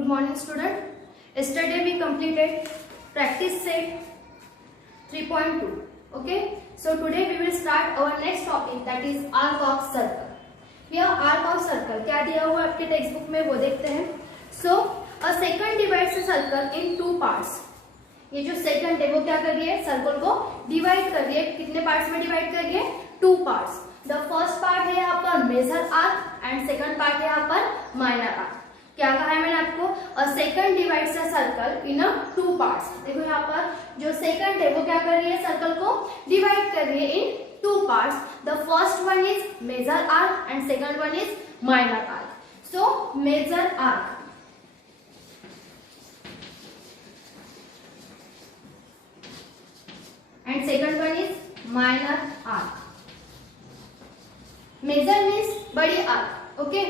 Good morning, student. Yesterday we completed practice set 3.2. Okay. So today we will start our next topic, that is arc of circle. Here arc of circle क्या दिया हुआ आपके text book में वो देखते हैं. So a secant divides a circle in two parts. ये जो सेकंड है वो क्या कर रही है, सर्कल को डिवाइड कर रही है. कितने पार्ट्स में डिवाइड कर रही है? Two parts. The first part है यहाँ पर major arc and second part है यहाँ पर माइनर आर्क. क्या कहा है मैंने आपको? A second divides a circle in a two parts. देखो यहाँ पर जो सेकंड है वो क्या कर रही है, सर्कल को डिवाइड कर रही है in two parts. The first one is major arc and second one is minor arc. So major arc and second one is minor arc. Major means बड़ी arc, okay?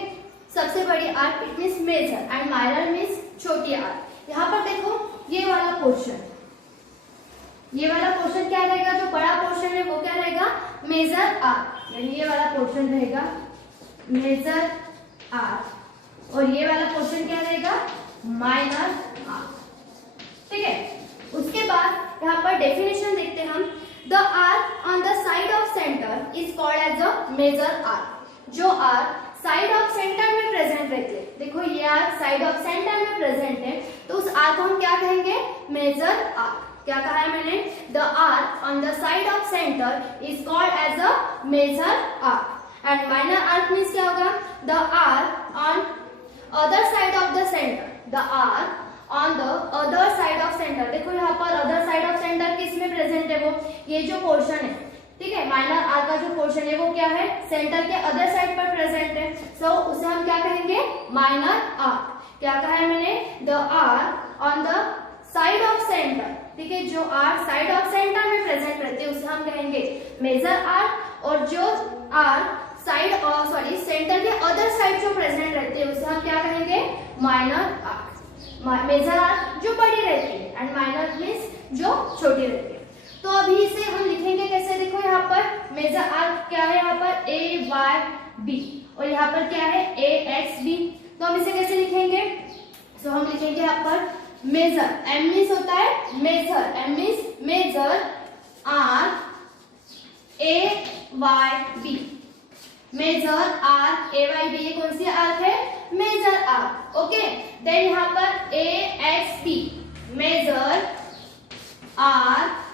सबसे बड़ी arc it means major and minor means छोटी arc. यहाँ पर देखो ये वाला portion क्या रहेगा? जो बड़ा पोर्शन है वो क्या रहेगा? Major arc. यानी ये वाला पोर्शन रहेगा मेजर आर्क और ये वाला पोर्शन क्या रहेगा? Minor arc. ठीक है. उसके बाद यहाँ पर डेफिनेशन देखते हैं हम. The arc on the side of centre is called as a major arc. जो आर्क साइड ऑफ सेंटर में प्रेजेंट रहते हैं, देखो ये आर्क साइड ऑफ सेंटर में प्रेजेंट है, तो उस आर्क को हम क्या कहेंगे? Major arc. क्या कहा है मैंने? The arc on the side of centre is called as a major arc. And minor arc means क्या होगा? The arc on other side of the centre. The arc on the other side of centre. देखो यहाँ पर other side of centre किस में present है? वो ये जो पोर्शन है, ठीक है, माइनर आर्क का जो पोर्शन है वो क्या है? सेंटर के अदर साइड पर प्रेजेंट है. सो उसे हम क्या कहेंगे? Minor arc. क्या कहा है मैंने? The arc on the side of centre. ठीक है, जो आर्क साइड ऑफ सेंटर में प्रेजेंट रहते हैं उसे हम कहेंगे मेजर आर्क. और जो आर्क साइड सेंटर के अदर साइड जो प्रेजेंट रहते हैं उसे हम क्या कहेंगे? Minor arc. मेजर आर्क जो बड़ी रहती है एंड माइनर मीन्स जो छोटी रहती है. तो अभी इसे हम लिखेंगे कैसे? देखो यहाँ पर मेजर आर्क क्या है? यहाँ पर ए वाई बी और यहाँ पर क्या है? ए एक्स बी. तो हम इसे कैसे लिखेंगे? तो हम लिखेंगे यहाँ पर मेजर. एम मीन्स होता है major. M means major arc A Y B. Major arc A Y B. ये कौन सी आर्क है? Major arc. ओके. देन यहाँ पर A X B. Major arc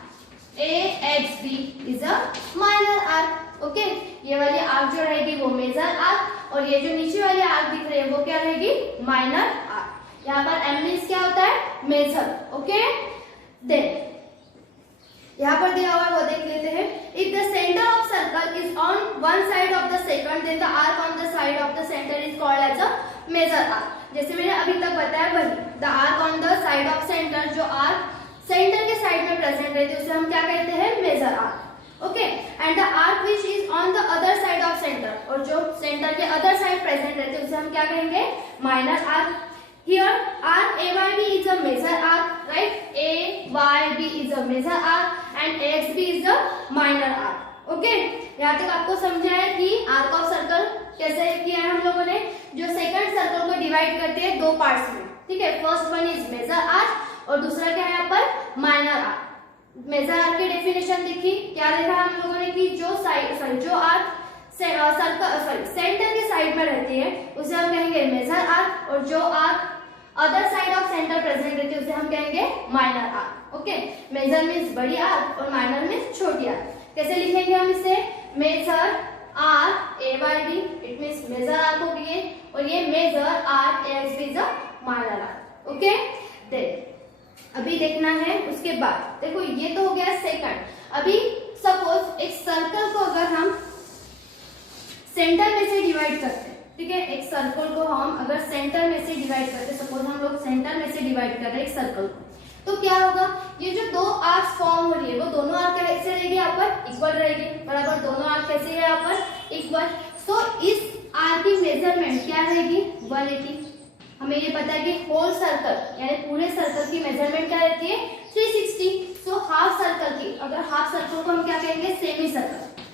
A X B is a minor arc. Okay. ये वाली arc जो रहेगी वो मेजर आर्क और ये जो नीचे वाली आर्क दिख रही है वो क्या रहेगी? Minor arc. यहाँ पर एम मीन्स क्या होता है? मेजर. ओके. देन यहाँ पर दिया हुआ वो देख लेते हैं. If the centre of circle is on one side of the second then the arc on the side of the centre is called as a major arc. जैसे मैंने अभी तक बताया वही. The arc on the side of centre, जो arc centre के side में present रहते हैं उसे हम क्या कहते हैं? Major arc. Okay. And the arc which is on the other side of centre, और जो सेंटर के अदर साइड प्रेजेंट रहते हैं उसे हम क्या कहेंगे? Minor arc. Here arc AYB is a major arc, right? AYB is a major arc and AXB is a minor arc. Okay? यहाँ तक आपको समझा है कि आर्क ऑफ सर्कल कैसे किया है हम लोगों ने. जो सेकंड सर्कल को डिवाइड करते हैं दो पार्ट्स में. ठीक है. First one is major arc और दूसरा क्या है यहाँ पर? Minor arc. मेजर आर्क की डेफिनेशन देखी. क्या देखा हम लोगों ने कि जो आर्क सेंटर के साइड में रहती है उसे हम कहेंगे मेजर आर्क और जो arc other side of centre present रहती है उसे हम कहेंगे minor arc. Okay. Major means बड़ी आर्क और माइनर मीन्स छोटी आर्क. कैसे लिखेंगे हम इसे? Major arc A Y B it means major arc हो गई और ये major arc A X B is a minor arc. Okay. Then अभी देखना है उसके बाद. देखो ये तो हो गया सेकंड. अभी सपोज एक सर्कल को अगर हम सेंटर में से डिवाइड करते हैं, ठीक है, एक सर्कल को हम अगर सेंटर में से डिवाइड करते हैं, सपोज हम लोग सेंटर में से डिवाइड कर रहे हैं एक सर्कल को, तो क्या होगा? ये जो दो आर्क्स फॉर्म हो रही है वो दोनों आर्क कैसे रहेगी? यहाँ पर इक्वल रहेगी. बराबर. दोनों आर्क कैसे है यहाँ पर? इक्वल. सो इस आर्क की मेजरमेंट क्या रहेगी? 180. हमें ये पता है कि होल सर्कल यानी पूरे सर्कल की मेजरमेंट क्या रहती है? 360. सो हाफ सर्कल की, अगर हाफ सर्कल को हम क्या कहेंगे? Semi circle.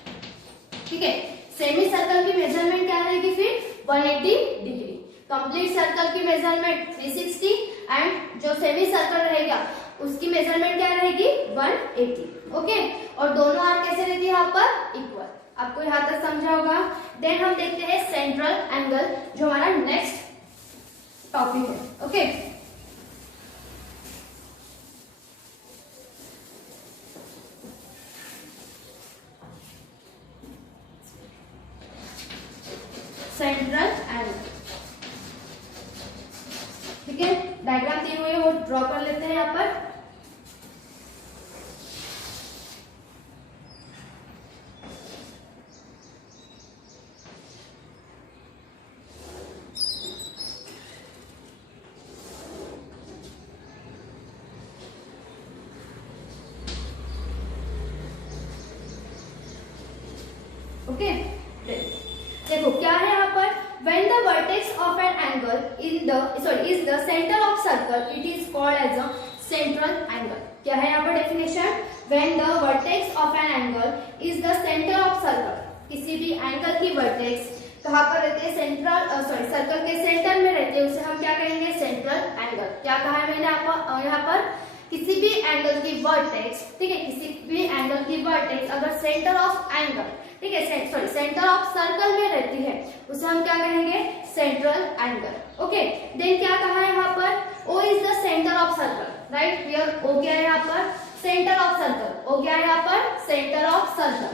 ठीक है. सेमी सर्कल की मेजरमेंट क्या रहेगी फिर? 180 डिग्री. कंप्लीट सर्कल की मेजरमेंट 360 एंड जो सेमी सर्कल रहेगा उसकी मेजरमेंट क्या रहेगी 180. ओके, और दोनों आर्क कैसे रहती है यहाँ पर इक्वल. आपको यहाँ तक समझा होगा. देन हम देखते हैं सेंट्रल एंगल जो हमारा नेक्स्ट टॉपिक है. Okay, central angle. ठीक है, डायग्राम दी हुई है वो ड्रॉ कर लेते हैं यहाँ पर. ओके, देखो क्या है यहाँ पर. When the vertex of an angle is the center of circle, it is called as a central angle. क्या है यहाँ पर definition. When the vertex of an angle is the center of circle, किसी भी एंगल की vertex कहाँ पर रहती है, सेंट्रल सर्कल के सेंटर में रहती है, उसे हम क्या कहेंगे सेंट्रल एंगल. क्या कहा है मैंने आपको यहाँ पर, किसी भी एंगल की वर्टेक्स, ठीक है, किसी भी एंगल की वर्टेक्स अगर सेंटर ऑफ एंगल, ठीक है, सेंटर ऑफ सर्कल में रहती है उसे हम क्या कहेंगे सेंट्रल एंगल. ओके, देन क्या कहा है यहाँ पर, O is the centre of circle. Right, here O क्या है यहाँ पर, सेंटर ऑफ सर्कल. O क्या है यहाँ पर, centre of circle.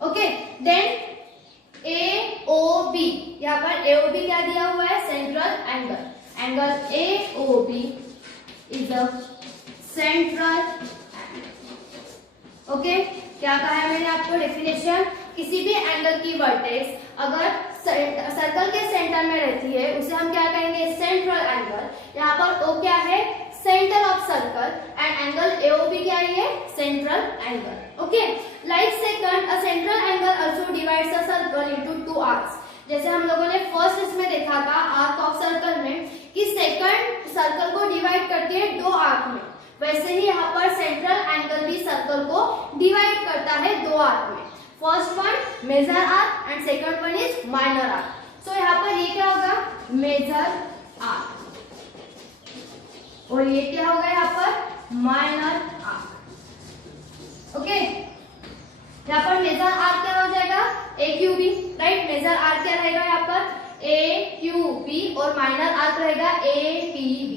Okay, then AOB, यहाँ पर AOB क्या दिया हुआ है, central angle. Angle AOB is the central. Okay, क्या कहा है मैंने आपको डेफिनेशन, किसी भी एंगल की वर्टेक्स अगर सर्कल के सेंटर में रहती है उसे हम क्या कहेंगे सेंट्रल एंगल. यहाँ पर O क्या है, centre of circle, and angle AOB क्या है, central angle. Okay, like second a central angle also divides a circle into two arcs. जैसे हम लोगों ने फर्स्ट इसमें देखा था आर्क ऑफ सर्कल में कि सेकंड सर्कल को डिवाइड करती है दो आर्क में, वैसे ही यहाँ पर सेंट्रल एंगल भी सर्कल को डिवाइड करता है दो आर्क में. First one major arc and second one is minor arc. So यहाँ पर ये क्या होगा, मेजर आर्क, और ये क्या होगा यहाँ पर माइनर आर्क. ओके, यहाँ पर मेजर आर्क क्या हो जाएगा, AQB. राइट, मेजर आर्क क्या रहेगा यहाँ पर AQB और माइनर आर्क रहेगा APB.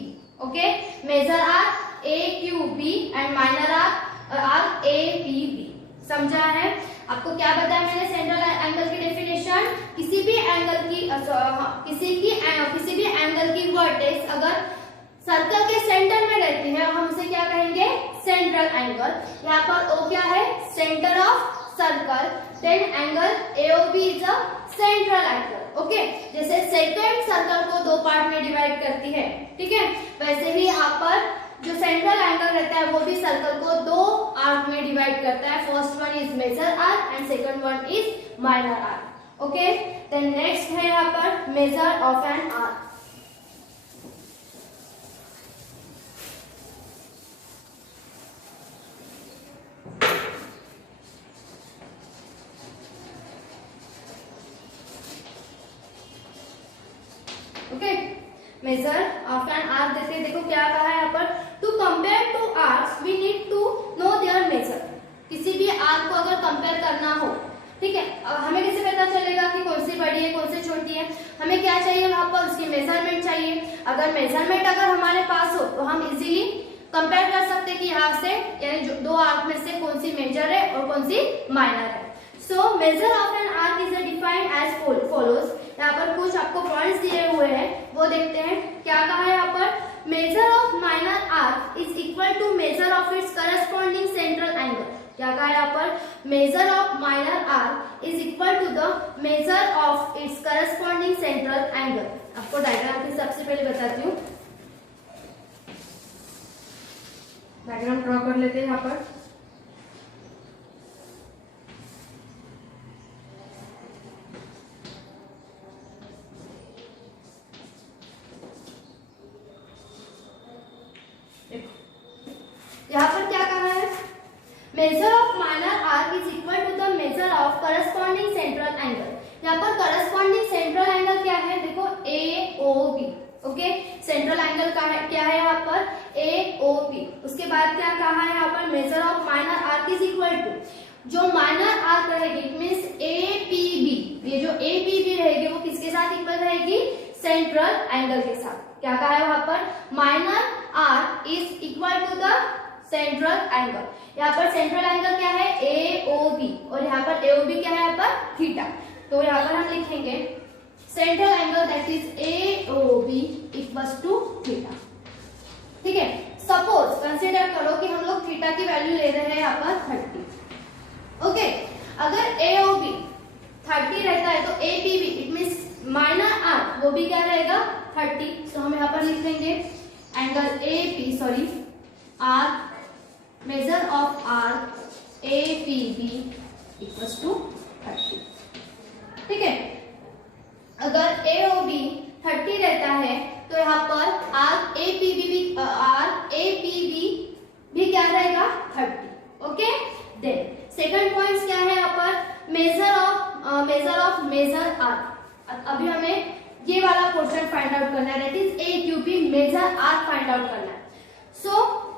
Okay, major arc AQB and minor arc APB. समझा है आपको. क्या बताया मैंने सेंट्रल एंगल की डेफिनेशन, किसी भी एंगल की किसी भी एंगल की वर्टेक्स अगर सर्कल के सेंटर में रहती है हम उसे क्या कहेंगे सेंट्रल एंगल. यहाँ पर O क्या है, centre of circle. Then angle AOB is a central angle. Okay, जैसे सेकंड सर्कल को दो पार्ट में डिवाइड करती है, ठीक है, वैसे ही यहाँ पर जो सेंट्रल एंगल रहता है वो भी सर्कल को दो आर्क में डिवाइड करता है. First one is major arc and second one is minor arc. Okay, then next है यहाँ पर measure of an arc. Okay, measure of an arc देते हैं. देखो क्या कहा है यहाँ पर, to compare two arcs we need to know their measure. किसी भी आर्क को अगर कंपेयर करना हो, ठीक है, हमें कैसे पता चलेगा कि कौन सी बड़ी है कौन सी छोटी है, हमें क्या चाहिए वहां पर, उसकी मेजरमेंट चाहिए. अगर मेजरमेंट अगर हमारे पास हो तो हम इजीली कंपेयर कर सकते हैं कि यहाँ से यानी दो आर्क में से कौन सी मेजर है और कौन सी माइनर है. So measure of an arc is defined as follows. यहाँ पर कुछ आपको पॉइंट्स दिए हुए हैं वो देखते हैं. क्या कहा है यहाँ पर, measure of minor arc is equal to measure of its corresponding central angle. क्या कहा है यहाँ पर, measure of minor arc is equal to the measure of its corresponding central angle. आपको डायग्राम की सबसे पहले बताती हूँ. डायग्राम ड्रॉ कर लेते हैं यहाँ पर. यहाँ पर क्या कहा है, measure of minor arc is equal to the measure of corresponding central angle. यहाँ पर करस्पॉन्डिंग ओके, सेंट्रल एंगल का है क्या है यहाँ पर AOP। उसके बाद क्या कहा है यहाँ पर measure of minor arc is equal to, जो माइनर आर्क रहेगी इट मींस APB, ये जो APB रहेगी वो किसके साथ इक्वल रहेगी सेंट्रल एंगल के साथ। क्या कहा है वहां पर minor arc is equal to the central angle. यहाँ पर सेंट्रल एंगल क्या है AOB और यहाँ पर AOB क्या है यहाँ पर थीटा। तो यहाँ पर हम लिखेंगे central angle that is AOB equals to theta. ठीक है, सपोज कंसीडर करो कि हम लोग थीटा की वैल्यू ले रहे हैं यहाँ पर 30। ओके, अगर AOB 30 रहता है तो APB it means minor arc वो भी क्या रहेगा 30। तो हम यहाँ पर लिख देंगे angle arc measure of arc APB equals to 30। ठीक है, अगर AOB 30 रहता है तो यहाँ पर आर्क APB भी क्या रहेगा 30। ओके, देन सेकंड पॉइंट क्या है यहाँ पर मेजर ऑफ मेजर आर्क। अभी हमें ये वाला पोर्शन फाइंड आउट करना है that is AQB major arc find out करना है। सो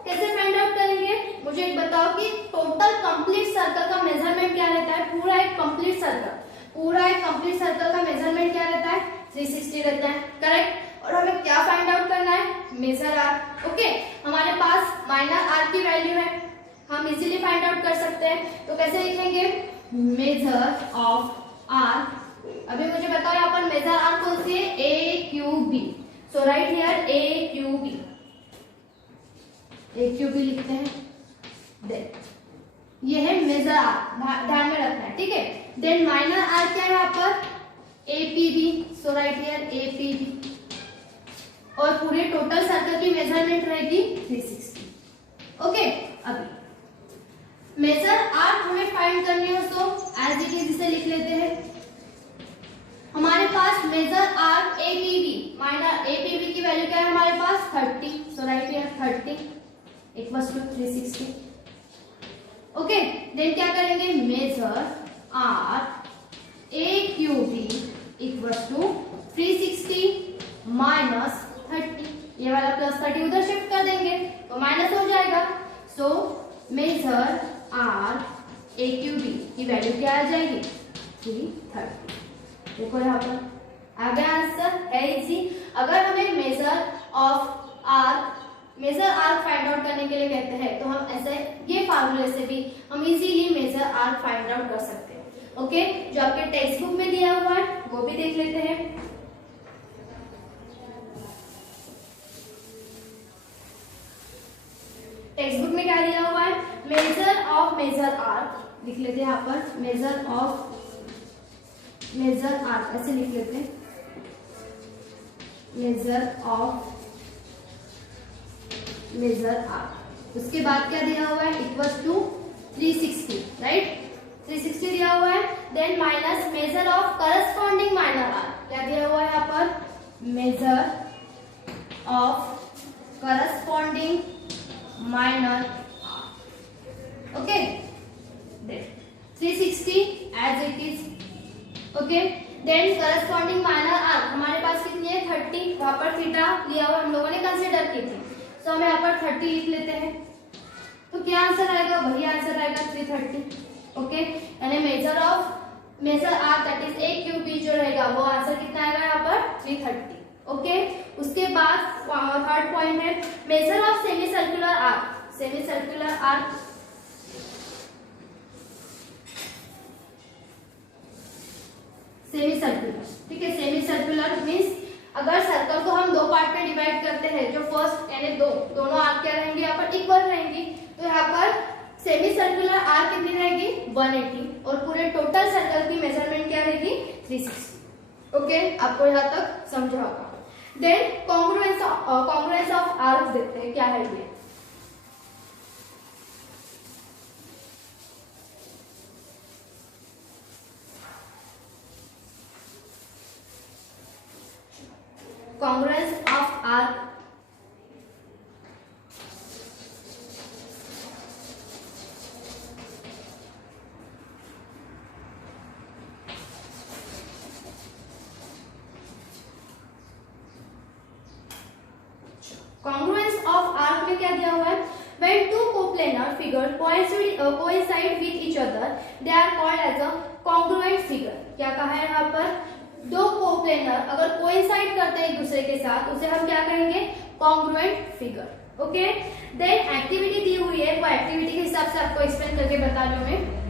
कैसे फाइंड आउट करेंगे, मुझे एक बताओ कि टोटल कंप्लीट सर्कल का मेजरमेंट क्या रहता है। पूरा एक कंप्लीट सर्कल का मेजरमेंट क्या रहता है 360 रहता है, करेक्ट। और हमें क्या फाइंड आउट करना है मेजर आर्क। ओके, हमारे पास माइनर आर्क की वैल्यू है, हम इजीली फाइंड आउट कर सकते हैं। तो कैसे लिखेंगे मेजर ऑफ आर्क। अभी मुझे बताओ यहाँ पर मेजर आर्क कौन सी है AQB। So right here AQB लिखते हैं। देन ये है मेजर आर्क, ध्यान में रखना है। ठीक है, देन माइनर आर्क क्या है यहाँ पर APB। So right here APB और पूरे टोटल सर्कल की मेजरमेंट रहेगी 360। ओके, अभी मेजर आर्क हमें फाइंड करनी है तो एज इट इज इसे लिख लेते हैं। हमारे पास major arc APB minor APB की वैल्यू क्या है हमारे पास 30। So right here 30 equals to 360। Okay, then क्या करेंगे major arc AQB equals to 360 minus 30। ये वाला प्लस 30 उधर शिफ्ट कर देंगे तो माइनस हो जाएगा। सो मेजर आर्क AQB की वैल्यू क्या आ जाएगी 330। देखो यहाँ पर आ गया आंसर, है इजी। अगर हमें मेजर आर्क फाइंड आउट करने के लिए कहते हैं तो हम ऐसे ये फार्मूले से भी हम easily major arc find out कर सकते हैं। ओके, जो आपके टेक्स्ट बुक में दिया हुआ है वो भी देख लेते हैं। टेक्स्ट बुक में क्या दिया हुआ है मेजर ऑफ मेजर आर्क लिख लेते हैं यहाँ पर मेजर ऑफ मेजर आर्क ऐसे लिख लेते हैं मेजर ऑफ मेजर आर्क। उसके बाद क्या दिया हुआ है इक्वल्स टू 360 राइट, 360 दिया हुआ है। Then minus measure of corresponding minor arc क्या दिया हुआ है यहाँ पर measure of corresponding minor arc. Okay, then 360 as it is. Okay, then corresponding minor arc हमारे पास कितनी है 30, वहां पर थीटा लिया हुआ हम लोगों ने कंसीडर की थी। तो हम यहाँ पर 30 लिख लेते हैं तो क्या आंसर आएगा वही आंसर आएगा 330। ओके, यानी major arc that is AQB जो रहेगा वो आंसर कितना आएगा यहाँ पर 330। ओके, उसके बाद थर्ड पॉइंट है measure of semi circular arc. Semi circular arc semi circular, ठीक है, सेमी सर्कुलर मींस अगर सर्कल को हम दो पार्ट में डिवाइड करते हैं जो फर्स्ट यानी दोनों आर्क क्या रहेंगे यहाँ पर इक्वल रहेंगी। तो यहाँ पर सेमी सर्कुलर आर्क कितनी रहेगी 180 और पूरे टोटल सर्कल की मेजरमेंट क्या रहेगी 360। ओके, आपको यहाँ तक समझा होगा। देन कॉन्ग्रुएंस ऑफ आर्क्स देखते हैं क्या है ये। congruence of arc congruence of arc में क्या दिया हुआ है, when two coplanar figure coincide with each other they are called as a congruent figure। क्या कहा है यहाँ पर, दो कोप्लेनर अगर कोइंसाइड करते हैं एक दूसरे के साथ उसे हम क्या कहेंगे, congruent figure. Okay, then activity दी हुई है, वो एक्टिविटी के हिसाब से आपको एक्सप्लेन करके बता रही हूँ मैं।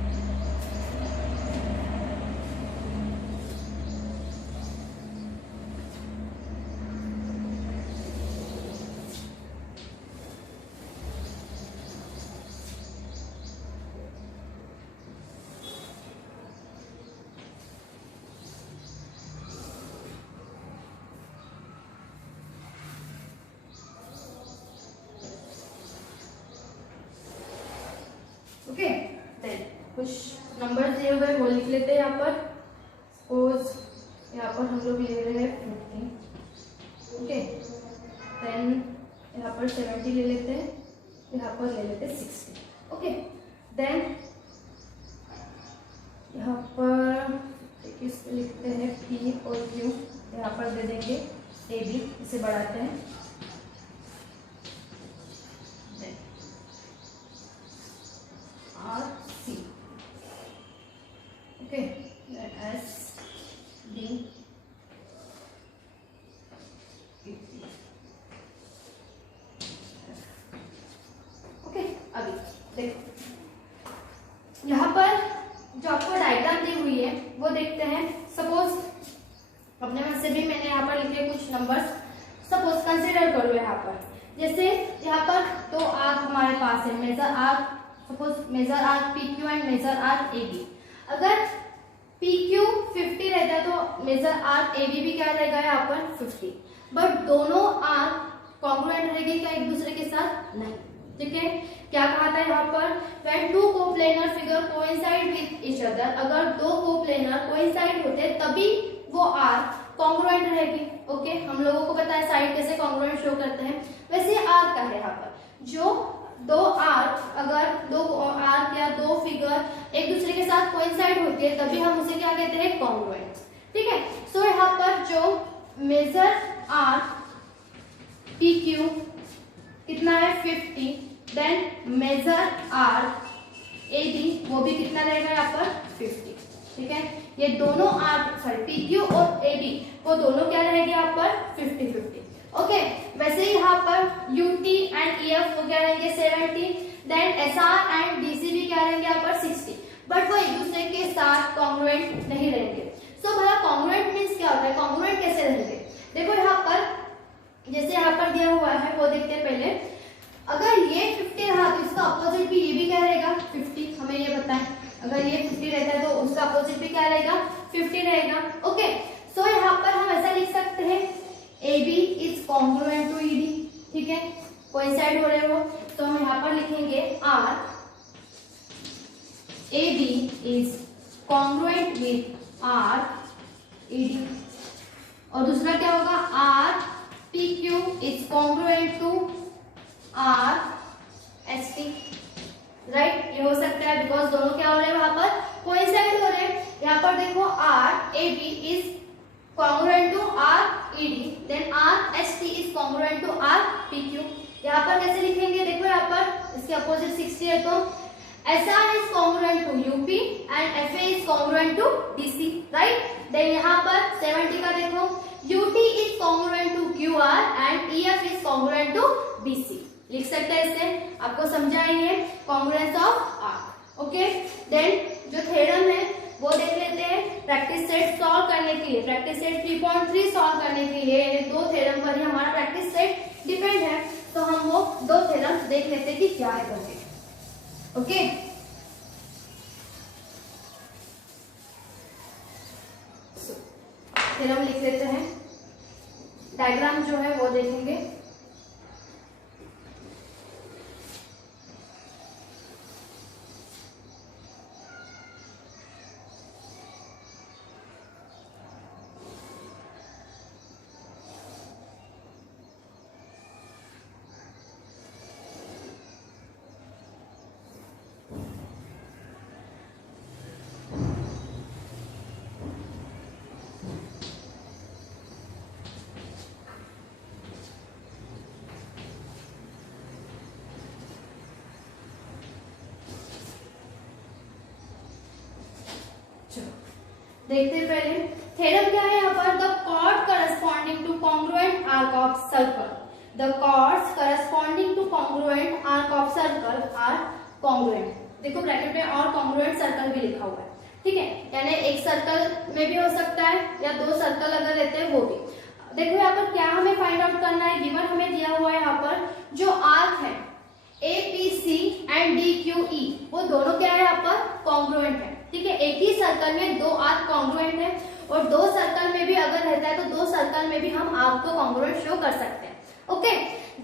ओके, देन कुछ नंबर दिए हुए वो लिख लेते हैं यहाँ पर। सपोज यहाँ पर हम लोग ले रहे हैं 50। ओके, देन यहाँ पर 70 ले लेते हैं, यहाँ पर ले लेते हैं 60। ओके, देन यहाँ पर लिखते हैं P और Q, यहाँ पर दे देंगे AB, इसे बढ़ाते हैं। C, okay, S, D, E, okay. अभी देखो यहाँ पर जो आपको डायग्राम दी हुई है वो देखते हैं। सपोज अपने मन से भी मैंने यहाँ पर लिखे कुछ नंबर्स, सपोज कंसिडर करो यहाँ पर, जैसे यहाँ पर दो आर्क हमारे पास है, major arc, suppose major arc PQ and major arc AB। अगर PQ 50 रहता है तो मेजर आर्क AB भी क्या रहेगा यहाँ पर 50, बट दोनों आर्क कॉन्ग्रुएंट रहेंगे क्या एक दूसरे के साथ, नहीं। ठीक है, क्या कहा था यहाँ पर, when two coplanar figure coincide with each other, अगर दो कोप्लेनर कोइंसाइड होते तभी वो आर्क कॉन्ग्रुएंट रहेगी। ओके, हम लोगों को पता है साइड कैसे कॉन्ग्रुएंट शो करते हैं, वैसे आर्क का है यहाँ पर, जो दो आर्क, अगर दो आर्क या दो फिगर एक दूसरे के साथ कोइंसाइड होती है तभी हम उसे क्या कहते हैं, कॉन्ग्रुएंट। ठीक है, सो यहाँ पर जो मेजर आर्क PQ कितना है 50, देन मेजर आर्क AB वो भी कितना रहेगा यहाँ पर 50। ठीक है, ये दोनों आर्क सॉरी PQ और AB वो दोनों क्या रहेंगे यहाँ पर 50-50। ओके, वैसे ही यहाँ पर UT एंड EF वो क्या रहेंगे 70, देन SR एंड DC भी क्या रहेंगे यहाँ पर 60, बट वो एक दूसरे के साथ कॉन्ग्रुएंट नहीं रहेंगे। सो भला कॉन्ग्रुएंट मींस क्या होता है, कॉन्ग्रुएंट कैसे रहेंगे, देखो यहाँ पर जैसे यहाँ पर दिया हुआ है वो देखते हैं पहले। अगर ये 50 रहा तो इसका अपोजिट भी ये भी क्या रहेगा 50, हमें ये बताएं। अगर ये 50 रहता है तो उसका अपोजिट भी क्या रहेगा 50 रहेगा। ओके, सो यहाँ पर हम ऐसा लिख सकते हैं AB is congruent to ED। ठीक है, कोइंसाइड हो रहे हो, तो हम यहाँ पर लिखेंगे R AB is congruent with R ED। और दूसरा क्या होगा, R PQ is congruent to R ST। Right, ये हो सकता है बिकॉज दोनों क्या हो रहे हैं वहां पर कोइंसाइड हो रहे हैं। यहाँ पर देखो R AB is congruent to R ED, then R ST is congruent to R PQ। यहाँ पर कैसे लिखेंगे, देखो यहाँ पर इसके अपोजिट 60 है तो SR is congruent to UP and FA is congruent to DC, right? then यहाँ पर 70 का देखो UT is congruent to QR and EF is congruent to BC। लिख सकते हैं इससे, आपको समझाएंगे congruence of arc. Okay, then जो थ्योरम है वो देख लेते हैं। प्रैक्टिस सेट सॉल्व करने के लिए, प्रैक्टिस सेट 3.3 सॉल्व करने के लिए दो थ्योरम पर ही हमारा प्रैक्टिस सेट डिपेंड है, तो हम वो दो थ्योरम देख लेते हैं कि क्या है करके। ओके, थ्योरम लिख लेते हैं, डायग्राम जो है वो देखेंगे। देखते हैं पहले थ्योरम क्या है यहाँ पर, the chord corresponding to congruent arc of circle, the chords corresponding to congruent arc of circle are congruent. देखो ब्रैकेट में और कॉन्ग्रुएंट सर्कल भी लिखा हुआ है, ठीक है, यानी एक सर्कल में भी हो सकता है या दो सर्कल अगर रहते हैं वो भी। देखो यहाँ पर क्या हमें फाइंड आउट करना है, गिवन हमें दिया हुआ है यहाँ पर जो आर्क है APC एंड DQE वो दोनों क्या है यहाँ पर कॉन्ग्रुएंट है, ठीक है, एक ही सर्कल में दो आर्क कॉन्ग्रुएंट है और दो सर्कल में भी अगर रहता है तो दो सर्कल में भी हम आर्क को कॉन्ग्रुएंट शो कर सकते हैं। ओके,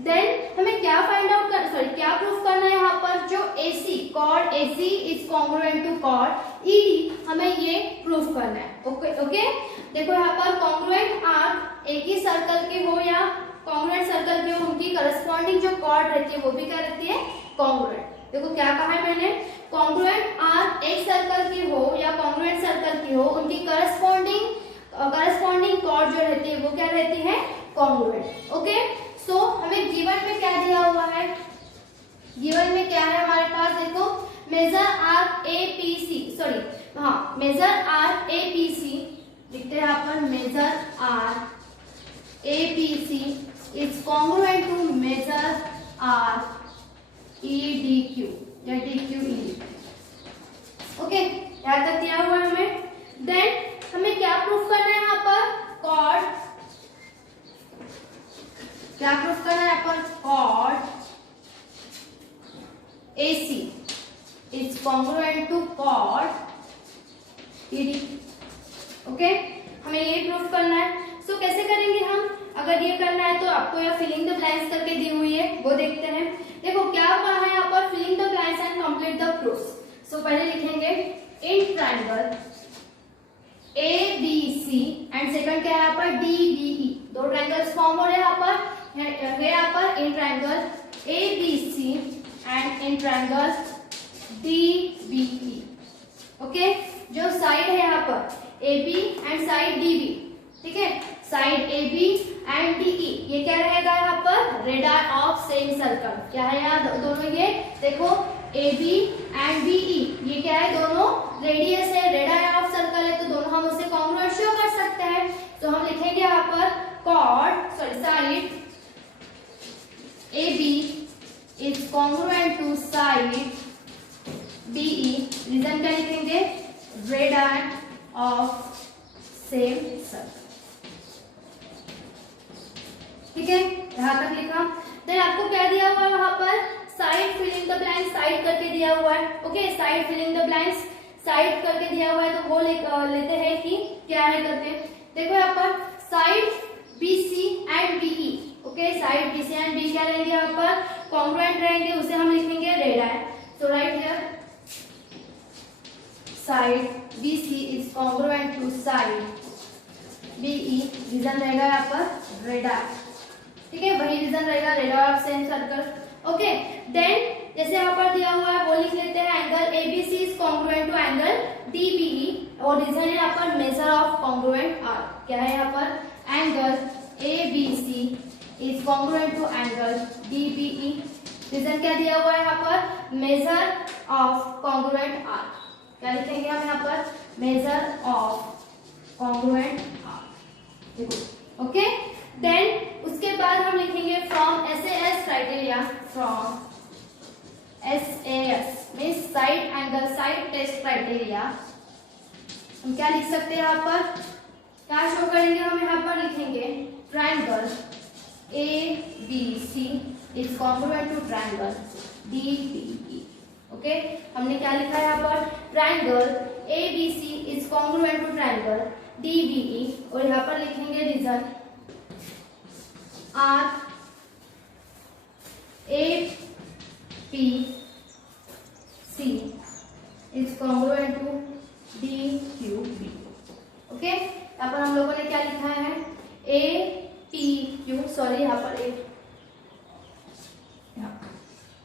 देन हमें क्या फाइंड आउट क्या प्रूफ करना है यहाँ पर, जो AC chord AC is congruent to chord ED, हमें ये प्रूफ करना है। ओके, देखो यहाँ पर कॉन्ग्रुएंट आर्क एक ही सर्कल के हो या कॉन्ग्रुएंट सर्कल की हो, उनकी करस्पॉन्डिंग जो कॉर्ड रहती है वो भी क्या रहती है कॉन्ग्रुएंट। देखो क्या कहा है मैंने, कॉन्ग्रुएंट आर्क एक सर्कल की हो या कॉन्ग्रुएंट सर्कल की हो, उनकी करस्पॉन्डिंग कॉर्ड जो रहती है वो क्या रहती है कॉन्ग्रुएंट। ओके, सो हमें गिवन में क्या दिया हुआ है, गिवन में क्या है हमारे पास, देखो मेजर आर्क APC लिखते हैं यहाँ पर, major arc APC is congruent to major arc EDQ या DQE। ओके, यहाँ तक दिया हुआ है हमें। देन हमें क्या प्रूफ करना है यहाँ पर, कॉर्ड, क्या प्रूफ करना है यहाँ पर, chord AC is congruent to chord ED। Okay, हमें ये प्रूफ करना है। सो कैसे करेंगे हम, अगर ये करना है तो आपको यह फिलिंग द ब्लैंक्स करके दी हुई है, वो देखते हैं। देखो क्या कहा है यहाँ पर, filling the blanks and complete the proof. So पहले लिखेंगे in triangle ABC and second क्या है यहाँ पर DBE, दो ट्रायंगल्स फॉर्म हो रहे हैं यहाँ पर इन triangle ABC and in triangle DBE। Okay, जो साइड है यहाँ पर AB एंड साइड DB, ठीक है, साइड AB एंड DE ये क्या रहेगा यहाँ पर, रेडियस ऑफ सेम सर्कल। क्या है यहाँ दोनों, ये देखो AB एंड BE ये क्या है, दोनों रेडियस है, रेडियस ऑफ सर्कल है, तो दोनों हम उसे कॉन्ग्रुएंट शो कर सकते हैं। तो हम लिखेंगे यहाँ पर side AB is congruent to side DE, reason क्या लिखेंगे, रेडियस ऑफ सेम सर्कल। ठीक है, यहाँ तक लिखा। देन आपको क्या दिया हुआ है वहां पर, side filling the blanks side करके दिया हुआ है। Okay, side filling the blanks side करके दिया हुआ है, तो वो लेते हैं कि क्या है करते हैं। देखो यहाँ पर side BC and BE, okay, side BC and BE क्या रहेंगे यहाँ पर, कॉन्ग्रुएंट रहेंगे, उसे हम लिखेंगे radius. So right here side BC is congruent to side BE, reason रहेगा यहाँ पर रेडियस, ठीक है, वही रीजन रहेगा, radius of same circle. Okay, then जैसे यहाँ पर दिया हुआ है वो लिख लेते हैं, angle ABC is congruent to angle DBE और रीजन है यहाँ पर मेजर ऑफ कॉन्ग्रुएंट आर्क। क्या है यहाँ पर, angle ABC is congruent to angle DBE, reason क्या दिया हुआ है यहाँ पर, मेजर ऑफ कॉन्ग्रुएंट आर्क। क्या लिखेंगे हम यहाँ पर, measure of congruent arc. Okay, then उसके बाद हम लिखेंगे from SAS criteria, from SAS means side angle side test criteria. हम क्या लिख सकते हैं यहाँ पर, क्या शो करेंगे हम यहाँ पर, लिखेंगे triangle ABC is congruent to triangle DBE। Okay, हमने क्या लिखा है यहाँ पर, triangle ABC is congruent to triangle DBE और यहाँ पर लिखेंगे reason arc APC is congruent to DQB। Okay, यहाँ पर हम लोगों ने क्या लिखा है, APQ, सॉरी यहाँ पर एक,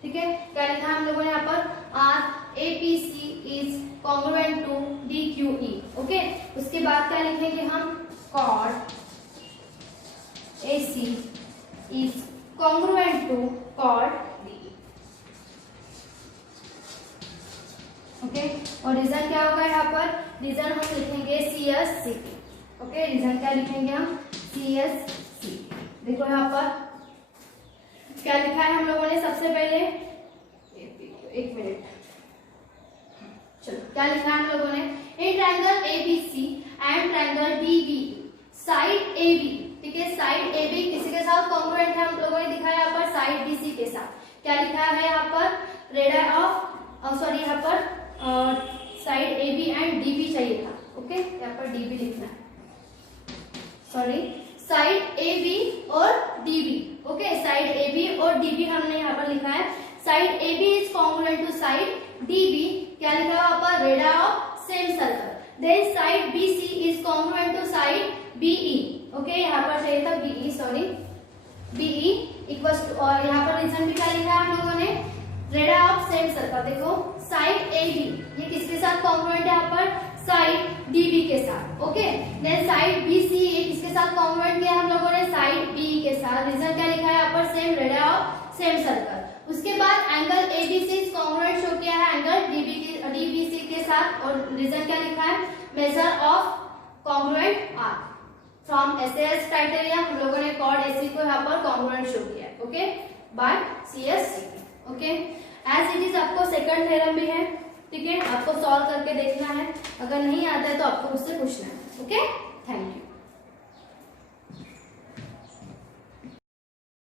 ठीक है, क्या लिखा है हम लोगों ने यहाँ पर, arc APC is congruent to DQE। Okay, उसके बाद क्या लिखेंगे हम, chord AC is congruent to chord DE। Okay, और रीजन क्या होगा यहाँ पर, रीजन हम लिखेंगे ठीक है, CSC। ओके, रीजन क्या लिखेंगे हम, CSC। देखो यहाँ पर क्या लिखा है हम लोगों ने, सबसे पहले एक मिनट, चलो क्या लिखा है हम लोगों ने, इन triangle ABC and triangle DB side AB, ठीक है, साइड AB किसी के साथ कॉन्ग्रुएंट है, हम लोगों ने दिखाया यहाँ पर साइड BC के साथ। क्या लिखा है यहाँ पर, रेडियस ऑफ सॉरी यहाँ पर साइड AB एंड DB चाहिए था। ओके, यहाँ पर DB लिखना है, सॉरी साइड AB और DB। ओके, साइड AB और DB हमने यहाँ पर लिखा है, side AB is congruent to side DB। क्या लिखा है यहाँ पर, radius of same circle. Then side BC is congruent to side BE। Okay, यहाँ पर चाहिए था BE, sorry BE equals to, और यहाँ पर रीजन भी क्या लिखा है हम लोगों ने, रेडियस ऑफ सेम सर्कल। देखो साइड AB ये किसके साथ कॉन्ग्रुएंट है, यहाँ पर साइड DB के साथ। ओके, देन साइड BC ये किसके साथ कॉन्ग्रुएंट किया हम लोगों ने, साइड BE के साथ। रीजन क्या लिखा है यहाँ पर, same radius of same circle. उसके बाद एंगल ABC कॉन्ग्रुएंट शो किया है एंगल DBC के साथ, और रीजन क्या लिखा है, measure of congruent arc from SAS criteria. हम लोगों ने कॉर्ड AC को यहाँ पर कॉन्ग्रुएंट शो किया है। Okay, by CSC। Okay, as it is आपको सेकंड थ्योरम भी है, ठीक है, आपको सॉल्व करके देखना है, अगर नहीं आता है तो आपको मुझसे पूछना है। Okay, thank you.